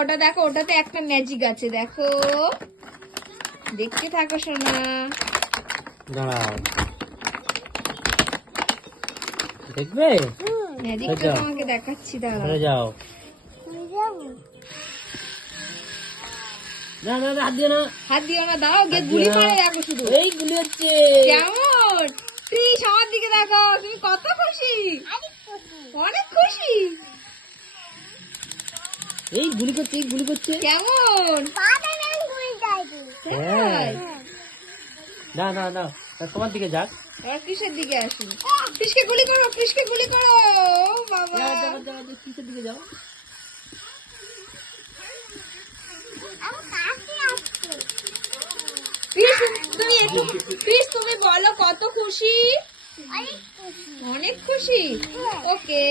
ওটা দেখো, ওটাতে একটা ম্যাজিক আছে, দেখো, দেখতে থাকো সোনা। দাঁড়াও, দেখবে? ম্যাজিকটা তোমাকে দেখাচ্ছি, দাঁড়াও। যাও, না না হাত দিও না, হাত দিও না, দাও, গে গুলি মারে দেখো শুধু। এই গুলি হচ্ছে। কেমন? প্লিজ আমার দিকে দেখো, তুমি কত খুশি, অনেক খুশি। এই গুলি করছে, এই গুলি করছে। কেমন? তাই? না না না, তোমার দিকে যাক। আর কৃষের দিকে আসি, কৃষকে গুলি করো, কৃষকে গুলি করো। ও বাবা, কিসের দিকে যাও? প্লিজ তুমি বলো কত খুশি? অনেক খুশি। ওকে।